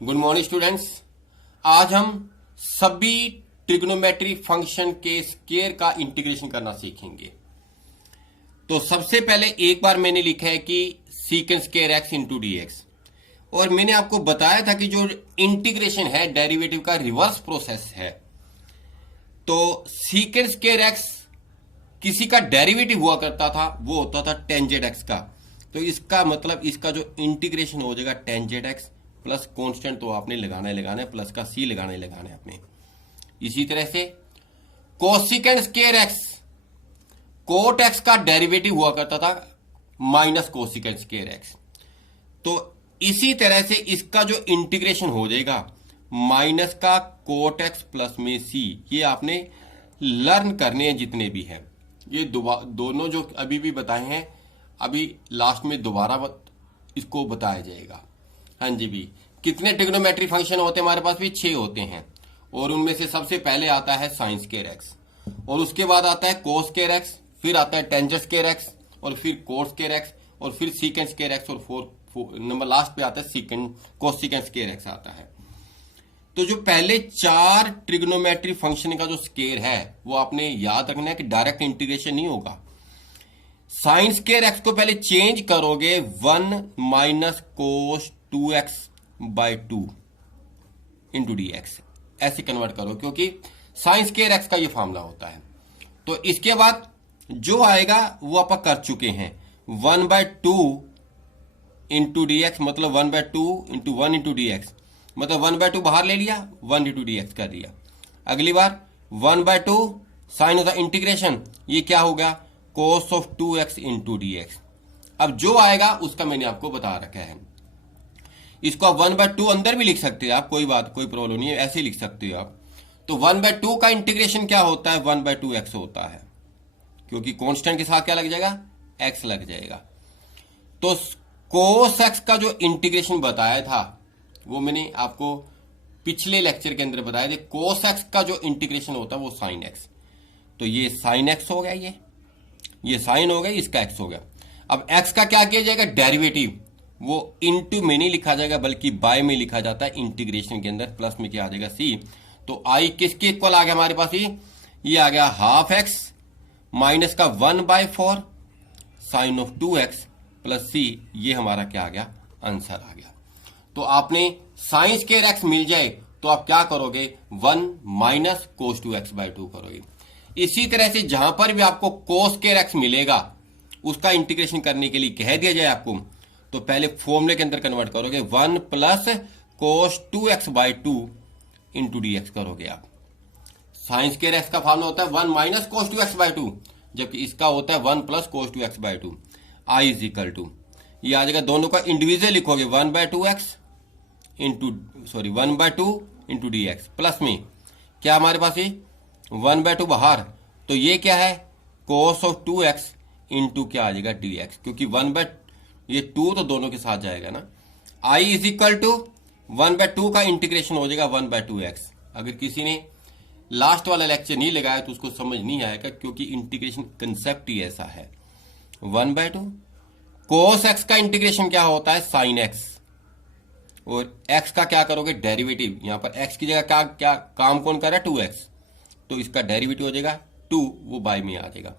Good morning students. आज हम सभी ट्रिग्नोमेट्री फंक्शन के स्केयर का इंटीग्रेशन करना सीखेंगे। तो सबसे पहले एक बार मैंने लिखा है कि secant square x into d x, और मैंने आपको बताया था कि जो इंटीग्रेशन है डेरिवेटिव का रिवर्स प्रोसेस है। तो सीकेंट स्केयर एक्स किसी का डेरिवेटिव हुआ करता था, वो होता था टेंजेंट एक्स का। तो इसका मतलब इसका जो इंटीग्रेशन हो जाएगा टेंजेंट एक्स प्लस कांस्टेंट, तो आपने लगाना है प्लस का सी लगाना है आपने। इसी तरह से cosecant square x, cot x का डेरिवेटिव हुआ करता था माइनस कोसिकेंट स्केयर एक्स। तो इसी तरह से इसका जो इंटीग्रेशन हो जाएगा माइनस का कोट एक्स प्लस में सी। ये आपने लर्न करने हैं जितने भी हैं, ये दोनों जो अभी भी बताए हैं, अभी लास्ट में दोबारा इसको बताया जाएगा। हाँ जी भी, कितने ट्रिग्नोमेट्री फंक्शन होते हैं हमारे पास? भी 6 होते हैं, और उनमें से सबसे पहले आता है साइन स्केयर एक्स, और उसके बाद आता है कोस स्केयर एक्स, फिर आता है टेंजेंट स्केयर एक्स, और फिर कोट स्केयर एक्स, और फिर सीकेंट स्केयर एक्स, और 4 नंबर लास्ट पे आता है सीकेंट कोसिकेंट स्केयर एक्स आता है। तो जो पहले 4 ट्रिग्नोमेट्री फंक्शन का जो स्केयर है वो आपने याद रखना है कि डायरेक्ट इंटीग्रेशन नहीं होगा। साइन स्केयर एक्स को पहले चेंज करोगे 1 minus cos 2x by 2 into d x, ऐसे कन्वर्ट करो, क्योंकि साइन स्केयर एक्स का ये फॉर्मूला होता है। तो इसके बाद जो आएगा वो आप कर चुके हैं, 1 बाय 2 इंटू डी एक्स, मतलब 1 by 2 into 1 into d x, मतलब 1 बाय 2 बाहर ले लिया, 1 इंटू डी एक्स कर दिया। अगली बार 1 by 2 sign of the integration, ये क्या होगा? Cos of 2x into d x. अब जो आएगा उसका मैंने आपको बता रखा है। इसको आप 1 बाय 2 अंदर भी लिख सकते हैं आप, कोई प्रॉब्लम नहीं है, ऐसे लिख सकते हो आप। तो 1 बाय 2 का इंटीग्रेशन क्या होता है? 1 बाय 2 एक्स होता है, क्योंकि कांस्टेंट के साथ क्या लग जाएगा? एक्स लग जाएगा। तो कोस एक्स का जो इंटीग्रेशन बताया था वो मैंने आपको पिछले लेक्चर के अंदर बताया था। कोस एक्स का जो इंटीग्रेशन होता है वो साइन एक्स। तो ये साइन एक्स हो गया, ये साइन हो गया, इसका एक्स हो गया। अब एक्स का क्या किया जाएगा? डेरिवेटिव, वो इनटू में नहीं लिखा जाएगा बल्कि बाय में लिखा जाता है इंटीग्रेशन के अंदर। प्लस में क्या आ जाएगा? सी। तो आई किसके इक्वल आ गया हमारे पास? ये आ गया हाफ एक्स माइनस का 1 by 4 sine of 2x plus C. ये हमारा क्या आ गया? आंसर आ गया। तो आपने साइन स्केयर एक्स मिल जाए तो आप क्या करोगे? 1 माइनस कोस 2x बाय 2 करोगे। इसी तरह से जहां पर भी आपको कोस स्केयर एक्स मिलेगा उसका इंटीग्रेशन करने के लिए कह दिया जाए आपको, तो पहले फॉर्मूले के अंदर कन्वर्ट करोगे, 1 plus cos 2x by 2 into d x करोगे आप। साइन स्केयर एक्स का फॉर्मूला होता है 1 माइनस कोस 2x बाई 2, जबकि इसका होता है 1 plus cos 2x by 2। I is equal to, ये आ जाएगा, दोनों का इंडिविजुअल लिखोगे, 1 by 2x into 1 by 2 into d x, plus में क्या हमारे पास ये 1 बाय 2 बाहर, तो ये क्या है? कोस ऑफ 2x इंटू क्या आ जाएगा? डी एक्स, क्योंकि 1 बाय ये 2 तो दोनों के साथ जाएगा ना। आई इज इक्वल टू 1 बाय 2 का इंटीग्रेशन हो जाएगा 1 बाय 2x। अगर किसी ने लास्ट वाला लेक्चर नहीं लगाया तो उसको समझ नहीं आएगा, क्योंकि इंटीग्रेशन कंसेप्ट ही ऐसा है। 1 बाय 2 कोस एक्स का इंटीग्रेशन क्या होता है? साइन एक्स, और एक्स का क्या करोगे? डेरिवेटिव। यहां पर एक्स की जगह क्या क्या काम कौन कर रहा है? 2x, तो इसका डेरिवेटिव हो जाएगा 2, वो बाय में आ जाएगा,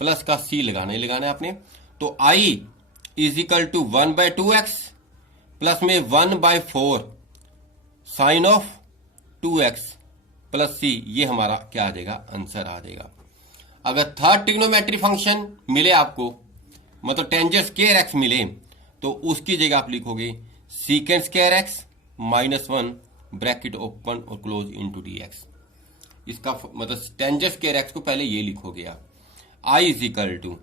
प्लस का सी लगाना ही लगाना है आपने। तो I is equal to 1 by 2x plus में 1 by 4 sine of 2x plus C. ये हमारा क्या आ जाएगा? आंसर आ जाएगा। अगर थर्ड ट्रिग्नोमेट्री फंक्शन मिले आपको, मतलब टेंजेंट स्केयर एक्स मिले, तो उसकी जगह आप लिखोगे secant square x minus 1 bracket open और क्लोज इंटू डी एक्स। इसका मतलब टेंजेंट स्केयर एक्स को पहले ये लिखोगे आप। आई इज इक्वल टू,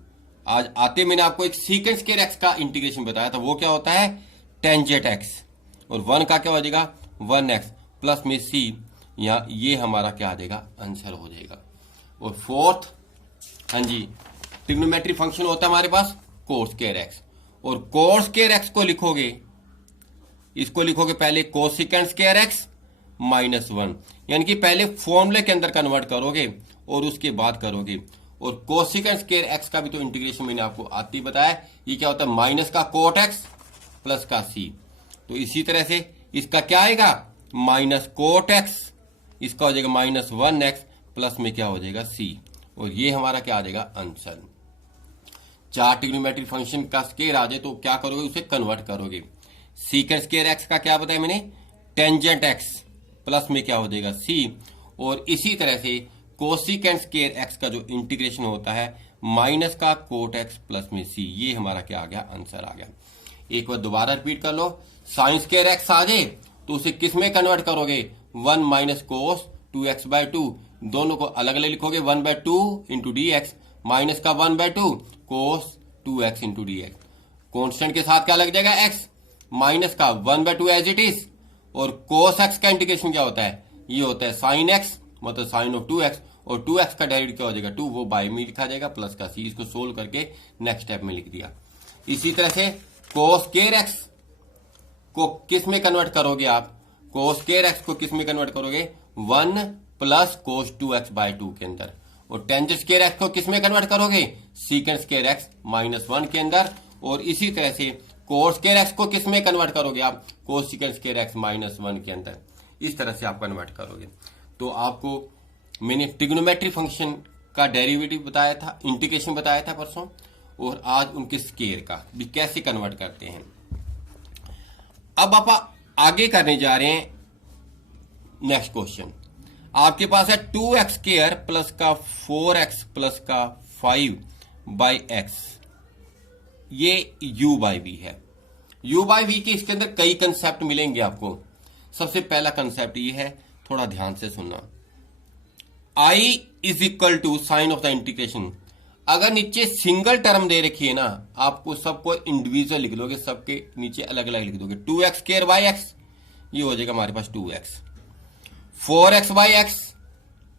आज आते मैंने आपको एक सीकेंट स्केयर एक्स का इंटीग्रेशन बताया था, वो क्या होता है? टेंजेंट एक्स, और 1 का क्या हो जाएगा? 1x प्लस में सी। यहाँ ये हमारा क्या आ जाएगा? आंसर हो जाएगा। और फोर्थ, हाँ जी, ट्रिग्नोमेट्री फंक्शन होता है हमारे पास कोस स्केयर एक्स, और कोस स्केयर एक्स को लिखोगे, इसको लिखोगे पहले कोसिकेंट स्केयर एक्स माइनस 1, यानी कि पहले फॉर्मूले के अंदर कन्वर्ट करोगे और उसके बाद करोगे। और कोसिकेंट स्केयर एक्स का भी तो इंटीग्रेशन मैंने आपको आती बताया, ये क्या होता है? माइनस का कोट एक्स प्लस का सी। तो इसी तरह से इसका क्या आएगा माइनस कोट एक्स, इसका हो जाएगा माइनस 1x, प्लस में क्या हो जाएगा c, और ये हमारा क्या आ जाएगा आंसर। चार ट्रिग्नोमेट्री फंक्शन का स्केयर आ जाए तो क्या करोगे, उसे कन्वर्ट करोगे। सीकेंट स्केयर एक्स का क्या बताया मैंने, टेंजेंट एक्स, प्लस में क्या हो जाएगा c, और इसी तरह से कोसिकेंट स्केयर एक्स का जो इंटीग्रेशन होता है माइनस का कोट एक्स प्लस में c, ये हमारा क्या आ गया आंसर आ गया। एक बार दोबारा रिपीट कर लो, साइन स्केयर एक्स आ जाए तो उसे किस में कन्वर्ट करोगे, 1 माइनस कोस 2x बाय 2, दोनों को अलग अलग लिखोगे, 1 by 2 into d x, minus का 1 by 2 cos 2x into d x, constant के साथ क्या लग जाएगा x, माइनस का 1 बाय 2 एज इट इज, और कोस एक्स का इंटीग्रेशन क्या होता है, ये होता है साइन एक्स, मतलब साइन ऑफ 2x, और 2x का डेरिवेटिव क्या हो जाएगा 2, वो बाय में लिखा जाएगा, प्लस का c, इसको सोल्व करके नेक्स्ट स्टेप में लिख दिया। इसी तरह से कोस स्केयर एक्स को किस में कन्वर्ट करोगे आप, कोस स्केयर एक्स को किस में कन्वर्ट करोगे, 1 प्लस कोस 2x बाय 2 के अंदर, और टेंजेंट स्केयर एक्स को किस में कन्वर्ट करोगे, सीकेंट स्केयर एक्स माइनस 1 के अंदर, और इसी तरह से कोस स्केयर एक्स को किस में कन्वर्ट करोगे आप, कोस सीकेंट स्केयर एक्स माइनस 1 के अंदर। इस तरह से आप कन्वर्ट करोगे। तो आपको मैंने ट्रिग्नोमेट्री फंक्शन का डेरिवेटिव बताया था, इंटीग्रेशन बताया था परसों, और आज उनके स्केयर का भी कैसे कन्वर्ट करते हैं। अब आप आगे करने जा रहे हैं नेक्स्ट क्वेश्चन। आपके पास है 2x स्केयर प्लस का 4x प्लस का 5 बाई एक्स, ये u बाई वी है। u बाई वी के इसके अंदर कई कंसेप्ट मिलेंगे आपको। सबसे पहला कंसेप्ट ये है, थोड़ा ध्यान से सुनना, i is equal to sign of the integration. अगर नीचे सिंगल टर्म दे रखी है ना, आपको सबको इंडिविजुअल लिख दोगे, सबके नीचे अलग अलग लिख दोगे। 2x स्केयर बाई एक्स, ये हो जाएगा हमारे पास 2x, 4x बाई एक्स,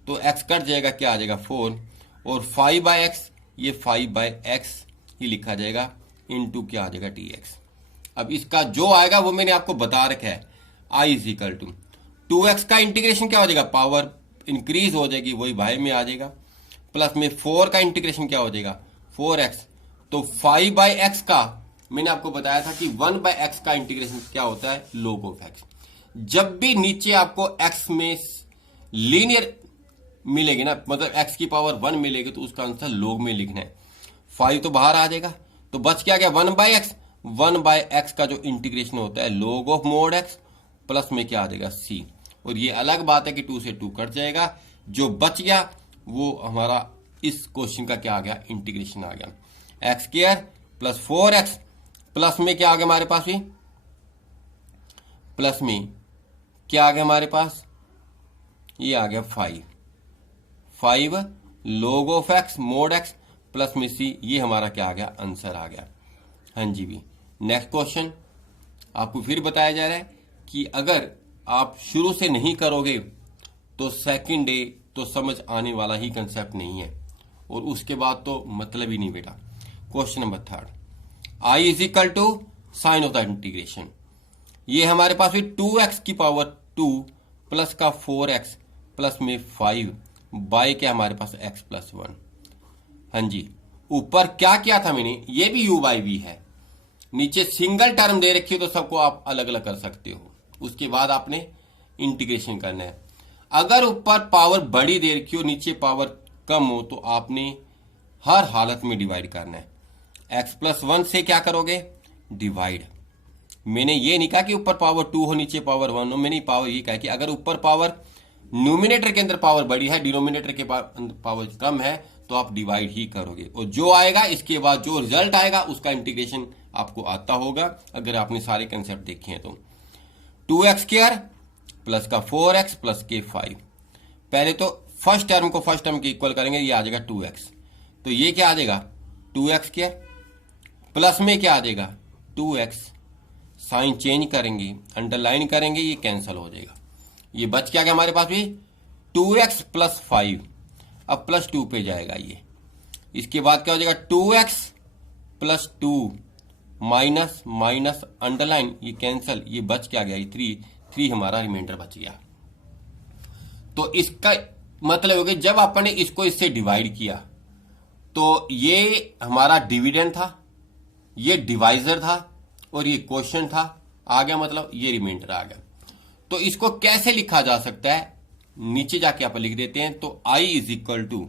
तो x कट जाएगा, क्या आ जाएगा 4, और 5 बाई एक्स, ये 5 बाई एक्स ये लिखा जाएगा, इनटू क्या आ जाएगा dx। अब इसका जो आएगा वो मैंने आपको बता रखा है, i is equal to 2x का इंटीग्रेशन क्या हो जाएगा, पावर इंक्रीज हो जाएगी, वही बाय में आ जाएगा, प्लस में 4 का इंटीग्रेशन क्या हो जाएगा 4x, तो 5 बाई एक्स का मैंने आपको बताया था कि 1 बाई एक्स का इंटीग्रेशन क्या होता है, log ऑफ x। जब भी नीचे आपको x में लीनियर मिलेगी ना, मतलब x की पावर 1 मिलेगी, तो उसका आंसर log में लिखना है। 5 तो बाहर आ जाएगा, तो बच क्या गया 1 बाई एक्स, 1 बाई एक्स का जो इंटीग्रेशन होता है log of mode x, plus में क्या आ जाएगा c, और ये अलग बात है कि 2 से 2 कट जाएगा, जो बच गया वो हमारा इस क्वेश्चन का क्या आ गया, इंटीग्रेशन आ गया। X square plus 4x, plus में क्या आ गया हमारे पास, भी प्लस में क्या आ गया हमारे पास, ये आ गया 5 log of x mode x, plus में c, ये हमारा क्या आ गया आंसर आ गया। हाँ जी भी। नेक्स्ट क्वेश्चन आपको फिर बताया जा रहा है कि अगर आप शुरू से नहीं करोगे तो सेकंड डे तो समझ आने वाला ही कंसेप्ट नहीं है, और उसके बाद तो मतलब ही नहीं बेटा। Question number 3, i is equal to sign of the integration, ये हमारे पास भी 2x की पावर 2 प्लस का 4x प्लस में 5 बाई क्या हमारे पास x प्लस 1। हाँ जी, ऊपर क्या किया था मैंने, ये भी u बाई वी है, नीचे सिंगल टर्म दे रखी हो तो सबको आप अलग अलग कर सकते हो, उसके बाद आपने इंटीग्रेशन करना है। अगर ऊपर पावर बड़ी दे रखी हो, नीचे पावर कम हो, तो आपने हर हालत में डिवाइड करना है। x प्लस 1 से क्या करोगे, डिवाइड। मैंने ये नहीं कहा कि ऊपर पावर 2 हो नीचे पावर 1 हो, मैंने पावर ये कहा कि अगर ऊपर पावर न्यूमिनेटर के अंदर पावर बड़ी है, डिनोमिनेटर के पावर कम है, तो आप डिवाइड ही करोगे, और जो आएगा इसके बाद जो रिजल्ट आएगा उसका इंटीग्रेशन आपको आता होगा, अगर आपने सारे कंसेप्ट देखे हैं तो। 2x स्क्वायर प्लस का 4x प्लस के 5, पहले तो फर्स्ट टर्म को फर्स्ट टर्म के इक्वल करेंगे, ये आ जाएगा 2x, तो ये क्या आ जाएगा 2x स्क्वायर, प्लस में क्या आ जाएगा 2x, साइन चेंज करेंगे, अंडरलाइन करेंगे, ये कैंसिल हो जाएगा, ये बच क्या गया हमारे पास भी 2x प्लस 5, अब प्लस 2 पे जाएगा ये, इसके बाद क्या हो जाएगा 2x plus 2 minus minus underline, ये कैंसिल, ये बच क्या गया, ये 3 हमारा रिमाइंडर बच गया। तो इसका मतलब हो गया जब आपने इसको इससे डिवाइड किया तो ये हमारा डिविडेंड था, ये डिवाइजर था, और ये क्वोशिएंट था, आ गया, मतलब ये रिमाइंडर आ गया। तो इसको कैसे लिखा जा सकता है, नीचे जाके आप लिख देते हैं। तो I is equal to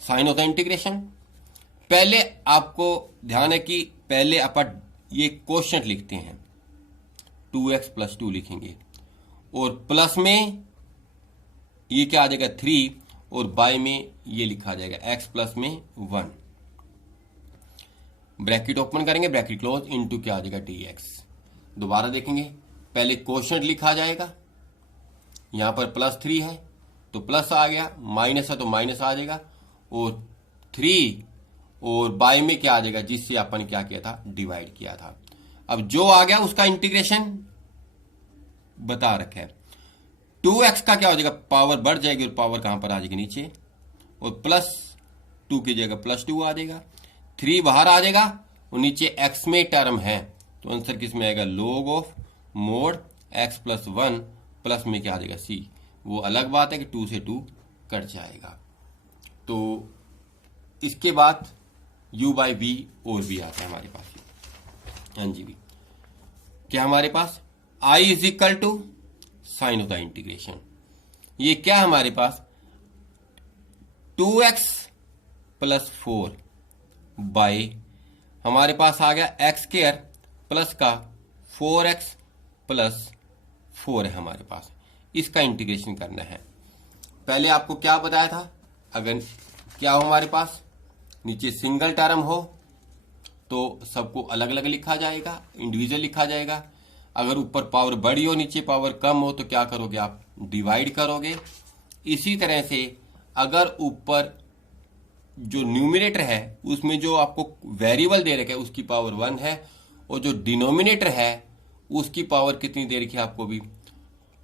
sign of the integration. पहले आपको ध्यान है कि पहले अपन ये क्वोशंट लिखते हैं, 2x + 2 लिखेंगे, और प्लस में ये क्या आ जाएगा 3, और बाय में ये लिखा जाएगा x प्लस में 1। ब्रैकेट ओपन करेंगे, ब्रैकेट क्लोज, इनटू क्या आ जाएगा dx। दोबारा देखेंगे, पहले क्वोशंट लिखा जाएगा, यहां पर +3 है तो प्लस आ गया, माइनस है तो माइनस आ जाएगा, और 3 और बाय में क्या आ जाएगा, जिससे अपन क्या किया था, डिवाइड किया था। अब जो आ गया उसका इंटीग्रेशन बता रखा है। 2x का क्या हो जाएगा, पावर बढ़ जाएगी और पावर कहां पर आ जाएगी, नीचे, और +2 की जगह +2 आ जाएगा, 3 बाहर आ जाएगा, और नीचे x में टर्म है तो आंसर किस में आएगा, log of mode x + 1 plus में क्या आ जाएगा c। वो अलग बात है कि 2 से 2 कट जाएगा। तो इसके बाद u/v और भी आता है हमारे पास। हाँ जी, भी क्या हमारे पास I is equal to sign of the integration. ये क्या हमारे पास 2x + 4 बाय हमारे पास आ गया x² प्लस का 4x + 4 है हमारे पास। इसका इंटीग्रेशन करना है। पहले आपको क्या बताया था, अगर क्या हो हमारे पास नीचे सिंगल टर्म हो तो सबको अलग अलग लिखा जाएगा, इंडिविजुअल लिखा जाएगा। अगर ऊपर पावर बड़ी हो नीचे पावर कम हो तो क्या करोगे, आप डिवाइड करोगे। इसी तरह से अगर ऊपर जो न्यूमिनेटर है उसमें जो आपको वेरिएबल दे रखा है उसकी पावर 1 है, और जो डिनोमिनेटर है उसकी पावर कितनी दे रखी है, आपको भी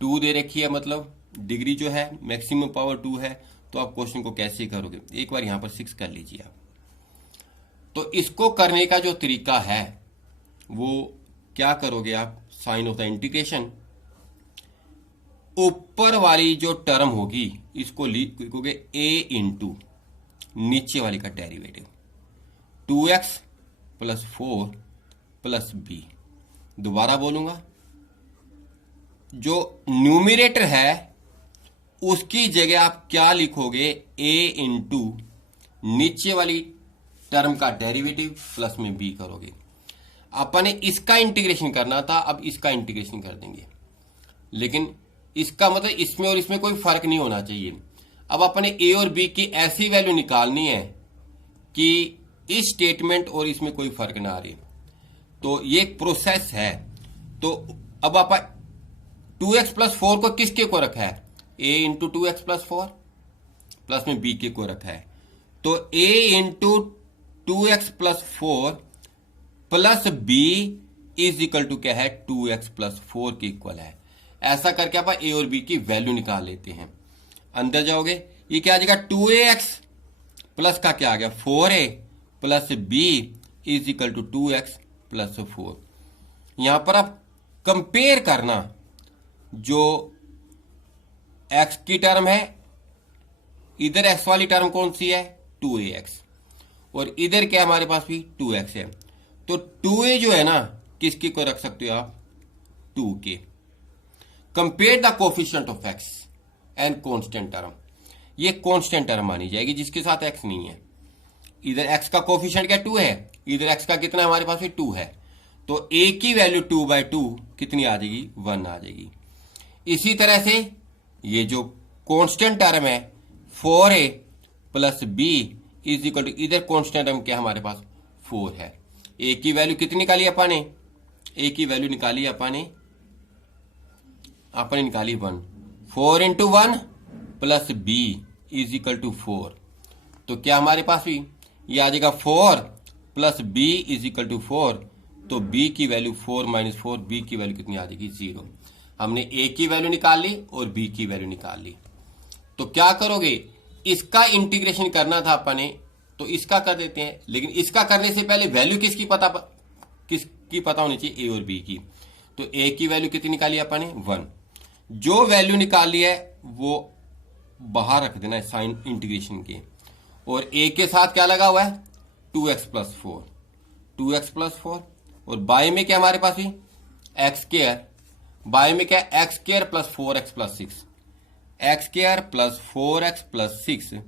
2 दे रखी है, मतलब डिग्री जो है मैक्सिमम पावर 2 है। तो आप क्वेश्चन को कैसे करोगे, एक बार यहां पर 6 कर लीजिए आप। तो इसको करने का जो तरीका है वो क्या करोगे आप, साइन ऑफ द इंटीग्रेशन, ऊपर वाली जो टर्म होगी इसको लिखोगे a इंटू नीचे वाली का डेरिवेटिव 2x + 4 + b। दोबारा बोलूंगा, जो न्यूमिनेटर है उसकी जगह आप क्या लिखोगे, a इंटू नीचे वाली टर्म का डेरिवेटिव प्लस में b करोगे। अपन ने इसका इंटीग्रेशन करना था, अब इसका इंटीग्रेशन कर देंगे, लेकिन इसका मतलब इसमें और इसमें कोई फर्क नहीं होना चाहिए। अब अपन ने a और b की ऐसी वैल्यू निकालनी है कि इस स्टेटमेंट और इसमें कोई फर्क ना आ रही। तो ये एक प्रोसेस है। तो अब अपन 2x + 4 को किसके को रखा है, a इंटू 2x + 4 प्लस में b के को रखा है। तो a into 2x + 4 plus b is equal to क्या है, 2x + 4 के इक्वल है। ऐसा करके आप a और b की वैल्यू निकाल लेते हैं। अंदर जाओगे, ये क्या आ जाएगा, 2ax प्लस का क्या आ गया 4a plus b is equal to 2x + 4। यहां पर आप कंपेयर करना, जो x की टर्म है, इधर x वाली टर्म कौन सी है, 2ax, और इधर क्या हमारे पास भी 2x है। तो 2a जो है ना, किसकी को रख सकते हो आप, 2 के। Compare the coefficient of x and constant term. ये कांस्टेंट टर्म मानी जाएगी जिसके साथ x नहीं है। इधर x का कोफिशिएंट क्या 2 है, इधर x का कितना हमारे पास भी 2 है। तो a की वैल्यू 2/2 कितनी आ जाएगी, 1 आ जाएगी। इसी तरह से ये जो कांस्टेंट टर्म है 4a plus b is equal to, इधर कांस्टेंट टर्म क्या हमारे पास 4 है। a की वैल्यू कितनी निकाली अपन ने, a की वैल्यू निकाली अपन ने निकाली 1। 4 into 1 plus b is equal to 4। तो क्या हमारे पास भी ये आ जाएगा 4 plus b is equal to 4। तो b की वैल्यू 4 - 4, b की वैल्यू कितनी आ जाएगी, 0। हमने a की वैल्यू निकाल ली और b की वैल्यू निकाल ली। तो क्या करोगे, इसका इंटीग्रेशन करना था अपन ने, तो इसका कर देते हैं। लेकिन इसका करने से पहले वैल्यू किसकी पता होनी चाहिए, a और b की। तो a की वैल्यू कितनी निकाली अपन ने, 1। जो वैल्यू निकाली है वो बाहर रख देना है साइन इंटीग्रेशन के, और a के साथ क्या लगा हुआ है, 2x + 4, 2x + 4, और बाय में क्या हमारे पास भी एक्स स्क्वायर, बाय में क्या है x square plus 4x plus 6, x square plus 4x plus 6,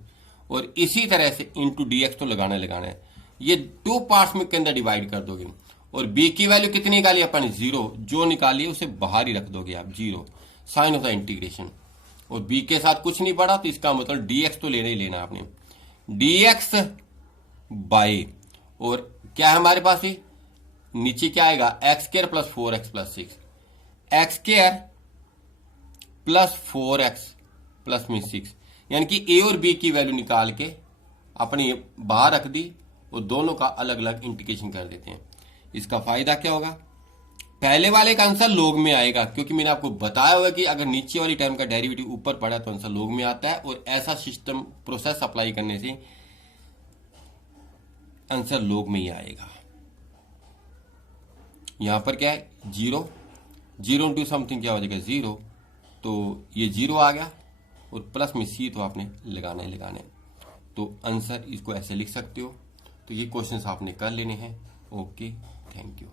और इसी तरह से इंटू dx तो लगाना है। ये 2 पार्ट्स में के अंदर डिवाइड कर दोगे और b की वैल्यू कितनी निकाली अपन 0, जो निकाली उसे बाहर ही रख दोगे आप 0, साइन ऑफ द इंटीग्रेशन, और b के साथ कुछ नहीं पड़ा तो इसका मतलब dx तो लेना ही लेना आपने, dx बाय, और क्या है हमारे पास ही नीचे क्या आएगा x square plus 4x plus 6, x square plus 4x plus में 6, यानी कि ए और बी की वैल्यू निकाल के अपनी बाहर रख दी और दोनों का अलग अलग इंटीग्रेशन कर देते हैं। इसका फायदा क्या होगा, पहले वाले का आंसर लॉग में आएगा, क्योंकि मैंने आपको बताया हुआ कि अगर नीचे वाली टर्म का डेरिवेटिव ऊपर पड़ा तो आंसर लॉग में आता है, और ऐसा सिस्टम प्रोसेस अप्लाई करने से आंसर लॉग में ही आएगा। यहां पर क्या है 0 इंटू समथिंग क्या हो जाएगा 0, तो ये 0 आ गया, और प्लस में सी तो आपने लगाना है, तो आंसर इसको ऐसे लिख सकते हो। तो ये क्वेश्चंस आपने कर लेने हैं। Okay, thank you.